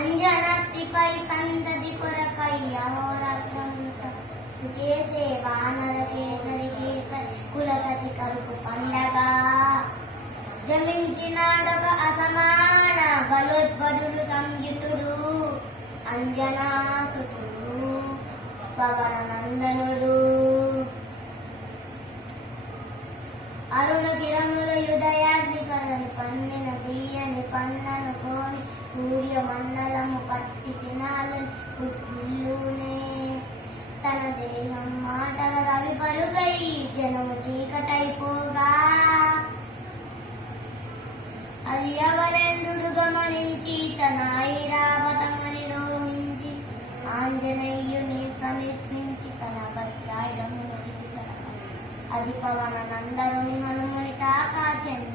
అంజనత్తిపై సంతతి కొరకై అహోరాత్రముత చేసే వానర కేసరి కేసరి కులసతి కరుపు పండగ జమించినాడొక అసమాన బలోద్భదుడు సంయుతుడు అంజనాసుతుడు పవన నందనుడు అరుణ కిరణుల యుదయాగ్ని కలను పన్నిన తీయని పన్నను కోని సూర్య మండలము పట్టి తినాలని పుట్టిల్లునే తన దేహం మాటల రవి పరుగై జనము చీకటైపోగా అది ఎవరెందుడు గమనించి తన ఐరావతమని రోహించి ఆంజనేయుని సమీపించి తన వజ్రాయుధమును దిగిసరక అది పవన నందనుని హనుమని తాకాచెను